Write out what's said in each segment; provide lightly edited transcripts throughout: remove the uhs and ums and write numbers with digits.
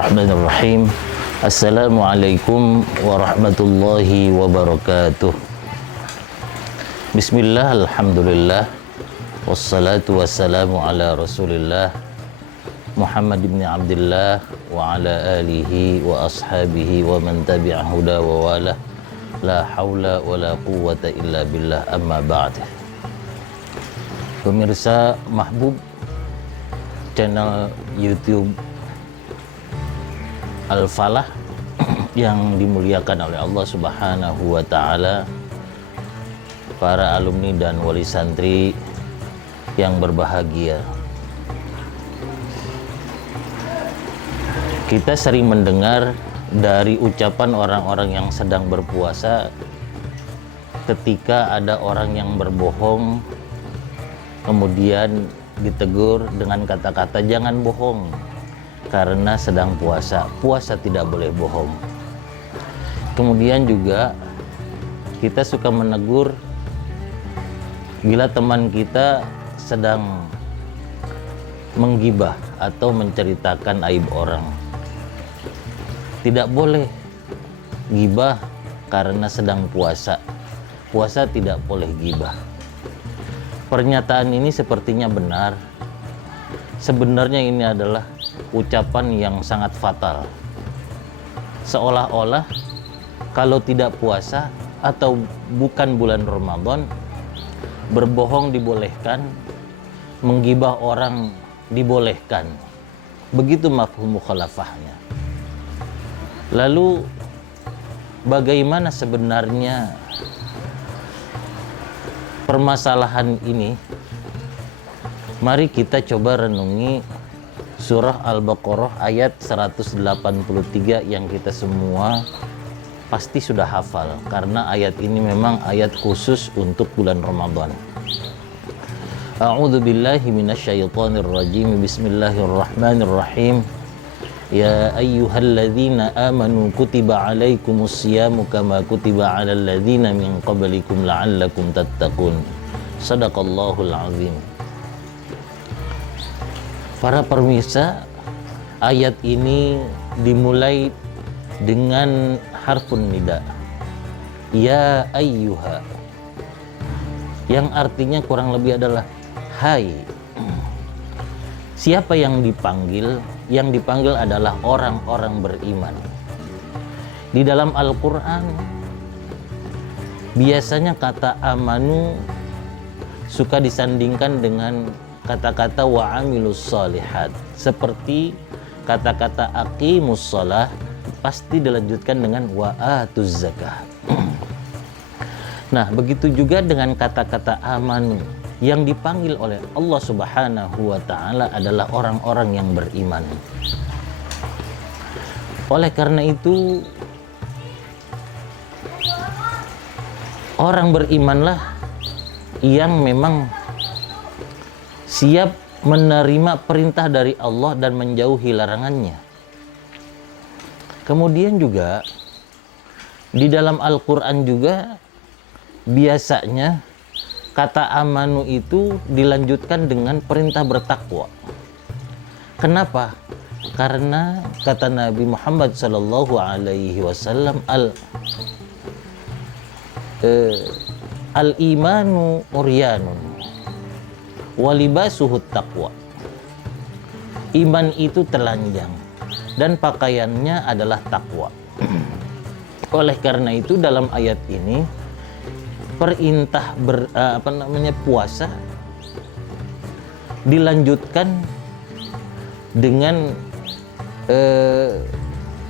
Bismillahirrahmanirrahim. Assalamualaikum warahmatullahi wabarakatuh. Bismillah, alhamdulillah, wassalatu wassalamu ala rasulillah Muhammad ibn Abdullah wa ala alihi wa ashabihi wa man tabi'a huda wa wala. La hawla wa la quwwata illa billah, amma ba'd. Pemirsa mahbub channel YouTube Al-Falah yang dimuliakan oleh Allah Subhanahu wa Ta'ala, para alumni dan wali santri yang berbahagia. Kita sering mendengar dari ucapan orang-orang yang sedang berpuasa ketika ada orang yang berbohong, kemudian ditegur dengan kata-kata jangan bohong karena sedang puasa. Puasa tidak boleh bohong. Kemudian juga kita suka menegur bila teman kita sedang menggibah atau menceritakan aib orang. Tidak boleh gibah karena sedang puasa. Puasa tidak boleh gibah. Pernyataan ini sepertinya benar. Sebenarnya ini adalah ucapan yang sangat fatal. Seolah-olah kalau tidak puasa atau bukan bulan Ramadan, berbohong dibolehkan, menggibah orang dibolehkan. Begitu mafhum mukhalafahnya. Lalu bagaimana sebenarnya permasalahan ini? Mari kita coba renungi surah Al-Baqarah ayat 183 yang kita semua pasti sudah hafal, karena ayat ini memang ayat khusus untuk bulan Ramadan. A'udzu billahi minasyaitonir rajim. Bismillahirrahmanirrahim. Ya ayyuhalladzina amanu kutiba alaikumus syiyamu kama kutiba alal ladzina min qablikum la'allakum tattaqun. Shadaqallahul azim. Para pemirsa, ayat ini dimulai dengan harfun nida. Ya ayyuha. Yang artinya kurang lebih adalah hai. Siapa yang dipanggil? Yang dipanggil adalah orang-orang beriman. Di dalam Al-Quran, biasanya kata amanu suka disandingkan dengan kata-kata wa'amilus shalihat. Seperti kata-kata aqimus shalah pasti dilanjutkan dengan wa'atuz zakah. Nah, begitu juga dengan kata-kata amanu. Yang dipanggil oleh Allah Subhanahu wa Ta'ala adalah orang-orang yang beriman. Oleh karena itu, orang berimanlah yang memang siap menerima perintah dari Allah dan menjauhi larangannya. Kemudian juga di dalam Al-Quran juga biasanya kata amanu itu dilanjutkan dengan perintah bertakwa. Kenapa? Karena kata Nabi Muhammad sallallahu alaihi wasallam al-imanu uryanun walibasuhut taqwa. Iman itu telanjang dan pakaiannya adalah takwa. Oleh karena itu dalam ayat ini perintah puasa dilanjutkan dengan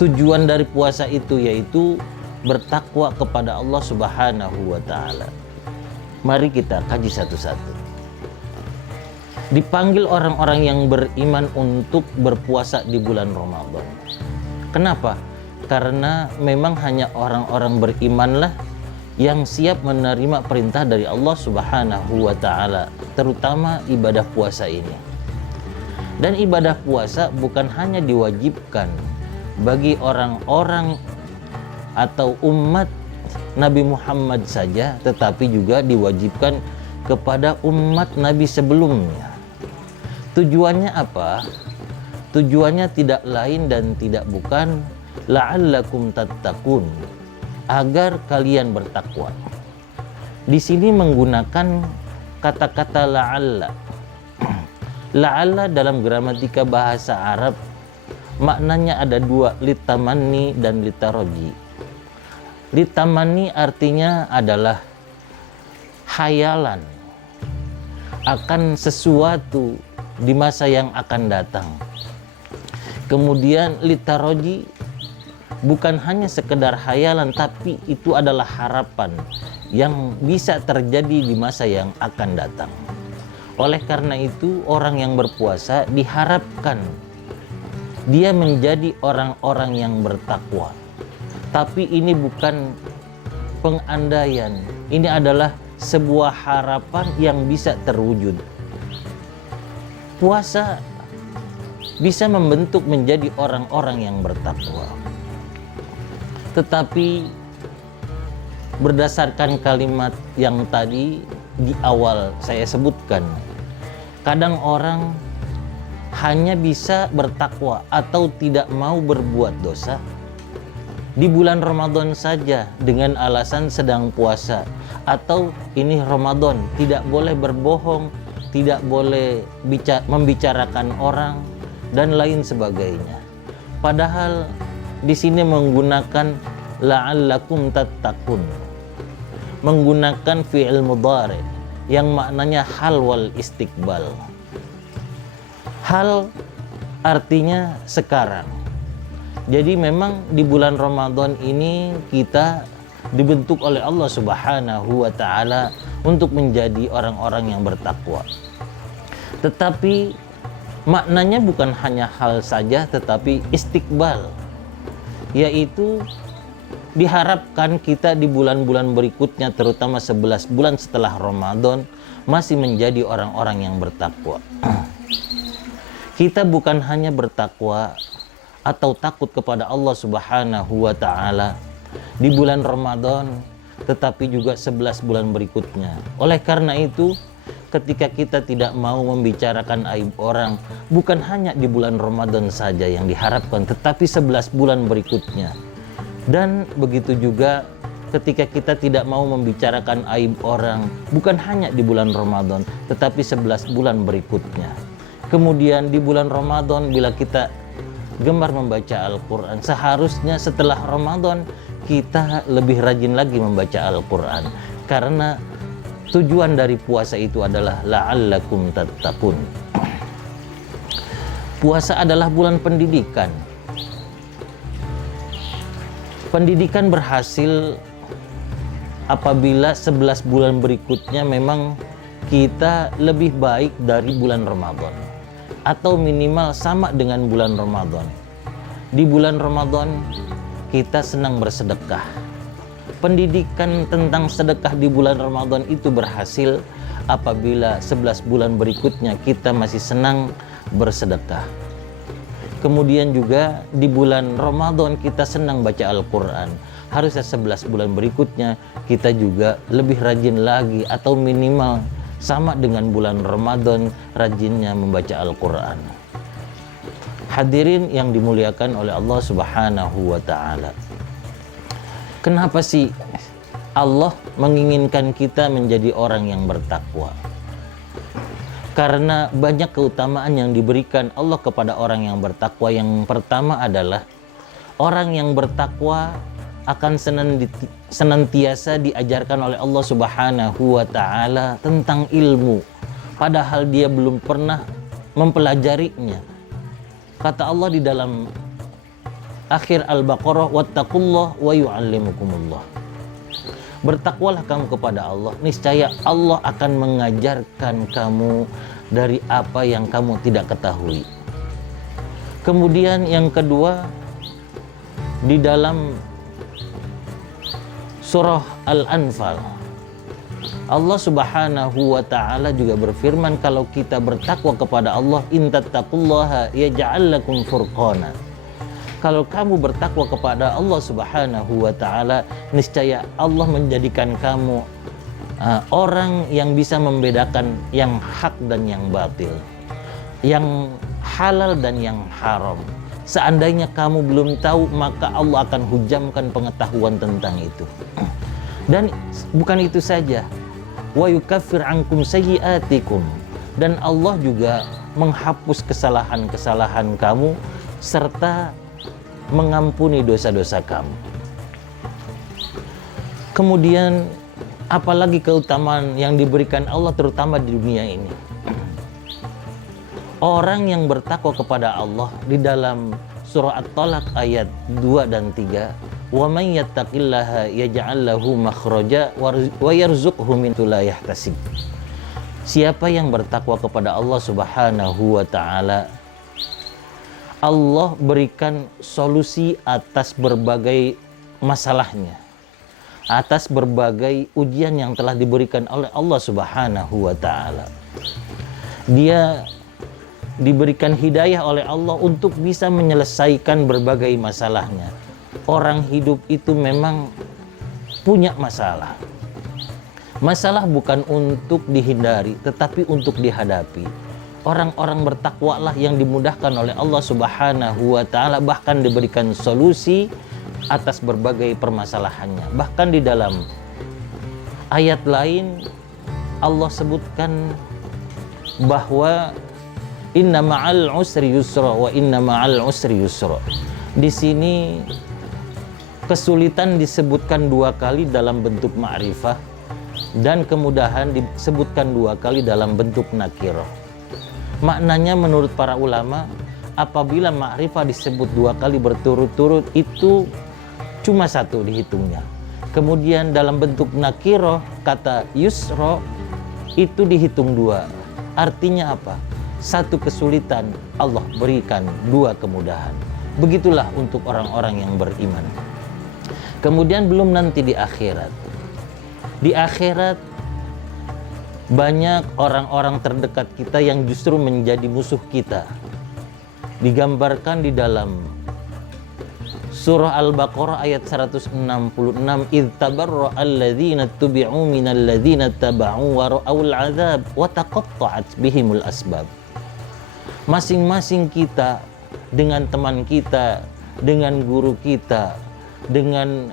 tujuan dari puasa itu, yaitu bertakwa kepada Allah Subhanahu wa Ta'ala. Mari kita kaji satu-satu. Dipanggil orang-orang yang beriman untuk berpuasa di bulan Ramadan. Kenapa? Karena memang hanya orang-orang berimanlah yang siap menerima perintah dari Allah Subhanahu wa Ta'ala, terutama ibadah puasa ini. Dan ibadah puasa bukan hanya diwajibkan bagi orang-orang atau umat Nabi Muhammad saja, tetapi juga diwajibkan kepada umat Nabi sebelumnya. Tujuannya apa? Tujuannya tidak lain dan tidak bukan la'allakum tattaqun, agar kalian bertakwa. Di sini menggunakan kata-kata la'alla. La'alla dalam gramatika bahasa Arab maknanya ada dua, litamanni dan litaroji. Litamanni artinya adalah khayalan akan sesuatu di masa yang akan datang. Kemudian litaroji bukan hanya sekedar khayalan, tapi itu adalah harapan yang bisa terjadi di masa yang akan datang. Oleh karena itu, orang yang berpuasa diharapkan dia menjadi orang-orang yang bertakwa. Tapi ini bukan pengandaian, ini adalah sebuah harapan yang bisa terwujud. Puasa bisa membentuk menjadi orang-orang yang bertakwa. Tetapi berdasarkan kalimat yang tadi di awal saya sebutkan, kadang orang hanya bisa bertakwa atau tidak mau berbuat dosa di bulan Ramadan saja dengan alasan sedang puasa, atau ini Ramadan tidak boleh berbohong, tidak boleh membicarakan orang dan lain sebagainya. Padahal di sini menggunakan la'allakum tattaqun, menggunakan fi'il mudhari yang maknanya hal wal istiqbal. Hal artinya sekarang. Jadi memang di bulan Ramadan ini kita dibentuk oleh Allah Subhanahu wa taala untuk menjadi orang-orang yang bertakwa. Tetapi maknanya bukan hanya hal saja, tetapi istiqbal, yaitu diharapkan kita di bulan-bulan berikutnya, terutama 11 bulan setelah Ramadan, masih menjadi orang-orang yang bertakwa. Kita bukan hanya bertakwa atau takut kepada Allah Subhanahu wa taala di bulan Ramadan, tetapi juga 11 bulan berikutnya. Oleh karena itu, ketika kita tidak mau membicarakan aib orang, bukan hanya di bulan Ramadan saja yang diharapkan, tetapi 11 bulan berikutnya. Dan begitu juga ketika kita tidak mau membicarakan aib orang, bukan hanya di bulan Ramadan, tetapi 11 bulan berikutnya. Kemudian di bulan Ramadan, bila kita gemar membaca Al-Quran, seharusnya setelah Ramadan kita lebih rajin lagi membaca Al-Quran, karena tujuan dari puasa itu adalah la'allakum tattaqun. Puasa adalah bulan pendidikan. Pendidikan berhasil apabila 11 bulan berikutnya memang kita lebih baik dari bulan Ramadan, atau minimal sama dengan bulan Ramadan. Di bulan Ramadan kita senang bersedekah. Pendidikan tentang sedekah di bulan Ramadan itu berhasil apabila 11 bulan berikutnya kita masih senang bersedekah. Kemudian juga di bulan Ramadan kita senang baca Al-Quran. Harusnya 11 bulan berikutnya kita juga lebih rajin lagi, atau minimal sama dengan bulan Ramadan rajinnya membaca Al-Quran. Hadirin yang dimuliakan oleh Allah Subhanahu wa ta'ala, kenapa sih Allah menginginkan kita menjadi orang yang bertakwa? Karena banyak keutamaan yang diberikan Allah kepada orang yang bertakwa. Yang pertama adalah orang yang bertakwa akan senantiasa diajarkan oleh Allah Subhanahu wa ta'ala tentang ilmu, padahal dia belum pernah mempelajarinya. Kata Allah di dalam akhir Al-Baqarah, wattaqullah wa yu'allimukumullah. Bertakwalah kamu kepada Allah, niscaya Allah akan mengajarkan kamu dari apa yang kamu tidak ketahui. Kemudian yang kedua, di dalam surah Al-Anfal, Allah Subhanahu wa ta'ala juga berfirman, kalau kita bertakwa kepada Allah, in tattaqullaha yaj'al lakum furqana. Kalau kamu bertakwa kepada Allah Subhanahu wa ta'ala, niscaya Allah menjadikan kamu orang yang bisa membedakan yang hak dan yang batil. Yang halal dan yang haram. Seandainya kamu belum tahu, maka Allah akan hujamkan pengetahuan tentang itu. Dan bukan itu saja, wa yukaffir ankum sayyi'atikum, dan Allah juga menghapus kesalahan-kesalahan kamu serta mengampuni dosa-dosa kamu. Kemudian apalagi keutamaan yang diberikan Allah terutama di dunia ini. Orang yang bertakwa kepada Allah di dalam surah At-Talaq ayat 2 dan 3, wa may yattaqillaha yaj'al lahu makhraja wa yarzuqhu min la yahtasib. Siapa yang bertakwa kepada Allah Subhanahu wa taala, Allah berikan solusi atas berbagai masalahnya, atas berbagai ujian yang telah diberikan oleh Allah Subhanahu wa taala. Dia diberikan hidayah oleh Allah untuk bisa menyelesaikan berbagai masalahnya. Orang hidup itu memang punya masalah. Masalah bukan untuk dihindari, tetapi untuk dihadapi. Orang-orang bertakwalah yang dimudahkan oleh Allah Subhanahu wa taala, bahkan diberikan solusi atas berbagai permasalahannya. Bahkan di dalam ayat lain Allah sebutkan bahwa inna ma'al usri yusra wa inna ma'al usri yusra. Di sini kesulitan disebutkan 2 kali dalam bentuk ma'rifah dan kemudahan disebutkan 2 kali dalam bentuk nakirah. Maknanya menurut para ulama, apabila ma'rifah disebut 2 kali berturut-turut itu cuma 1 dihitungnya. Kemudian dalam bentuk nakirah kata yusra itu dihitung 2. Artinya apa? 1 kesulitan Allah berikan 2 kemudahan. Begitulah untuk orang-orang yang beriman. Kemudian belum nanti di akhirat. Di akhirat banyak orang-orang terdekat kita yang justru menjadi musuh kita. Digambarkan di dalam surah Al-Baqarah ayat 166, idz tabarra alladzina tubi'u minal ladzina taba'u wa ra'aul 'adzab wa taqatta'at bihimul asbab. Masing-masing kita dengan teman kita, dengan guru kita, dengan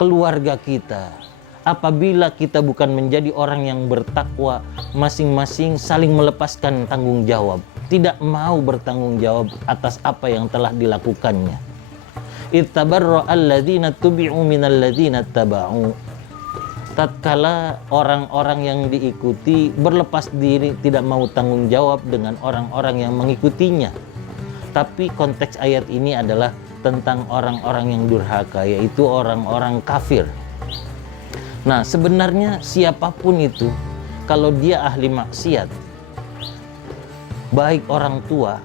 keluarga kita, apabila kita bukan menjadi orang yang bertakwa, masing-masing saling melepaskan tanggung jawab, tidak mau bertanggung jawab atas apa yang telah dilakukannya. Ittabarra alladzina tubi'u minal ladzina taba'u. Tatkala orang-orang yang diikuti berlepas diri, tidak mau tanggung jawab dengan orang-orang yang mengikutinya. Tapi konteks ayat ini adalah tentang orang-orang yang durhaka, yaitu orang-orang kafir. Nah, sebenarnya siapapun itu, kalau dia ahli maksiat, baik orang tua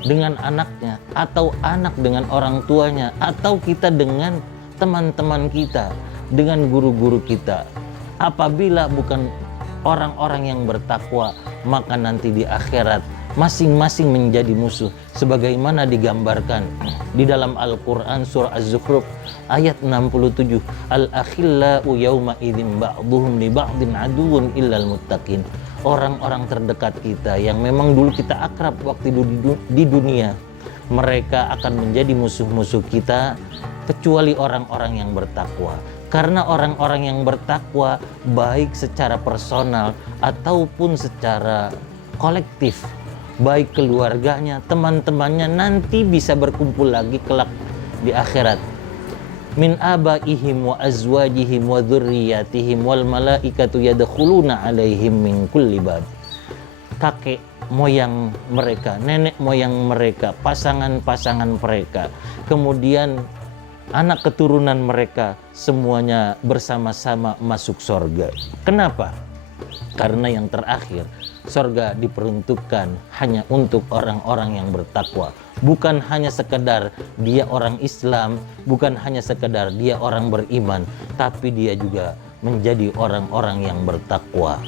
dengan anaknya, atau anak dengan orang tuanya, atau kita dengan teman-teman kita, dengan guru-guru kita, apabila bukan orang-orang yang bertakwa, maka nanti di akhirat masing-masing menjadi musuh, sebagaimana digambarkan di dalam Al-Quran surah Az-Zukhruf ayat 67, al-akhillau yawma idzin ba'duhum li ba'din aduwwun illal muttaqin. Orang-orang terdekat kita yang memang dulu kita akrab waktu di dunia, mereka akan menjadi musuh-musuh kita kecuali orang-orang yang bertakwa. Karena orang-orang yang bertakwa, baik secara personal ataupun secara kolektif, baik keluarganya, teman-temannya, nanti bisa berkumpul lagi kelak di akhirat. Min abaihim wa azwajihim wa dzurriyyatihim wal malaikatu yadkhuluna alaihim min kulli bab. Kakek moyang mereka, nenek moyang mereka, pasangan-pasangan mereka, kemudian anak keturunan mereka, semuanya bersama-sama masuk surga. Kenapa? Karena yang terakhir, surga diperuntukkan hanya untuk orang-orang yang bertakwa. Bukan hanya sekedar dia orang Islam, bukan hanya sekedar dia orang beriman, tapi dia juga menjadi orang-orang yang bertakwa.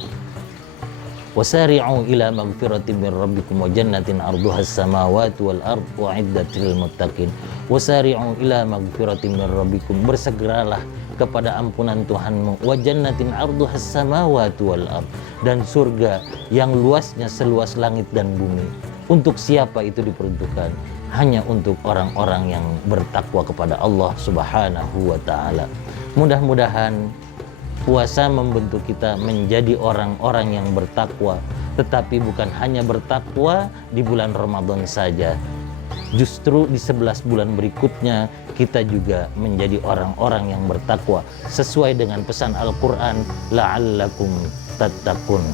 Wasari'u ila magfiratin min rabbikum wa jannatin 'arduhas samawati wal ardu u'iddat lil muttaqin. Wasari'u ila magfiratin min rabbikum, bersegeralah kepada ampunan Tuhanmu, wa jannatin 'arduhas samawati wal ardu, dan surga yang luasnya seluas langit dan bumi. Untuk siapa itu diperuntukkan? Hanya untuk orang-orang yang bertakwa kepada Allah Subhanahu wa Ta'ala. Mudah-mudahan puasa membentuk kita menjadi orang-orang yang bertakwa, tetapi bukan hanya bertakwa di bulan Ramadan saja. Justru di 11 bulan berikutnya kita juga menjadi orang-orang yang bertakwa sesuai dengan pesan Al-Quran, la'allakum tattaqun.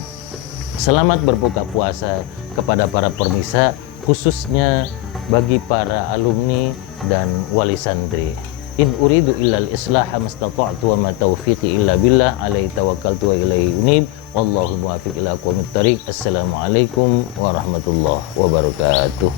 Selamat berbuka puasa kepada para permisa, khususnya bagi para alumni dan wali santri. In uridu illal islaha mastata'tu wa ma taufiqi illa billah alaihi tawakkaltu wa ilaihi unib wallahu muwaffiq ila aqwamit thariq. Assalamualaikum warahmatullahi wabarakatuh.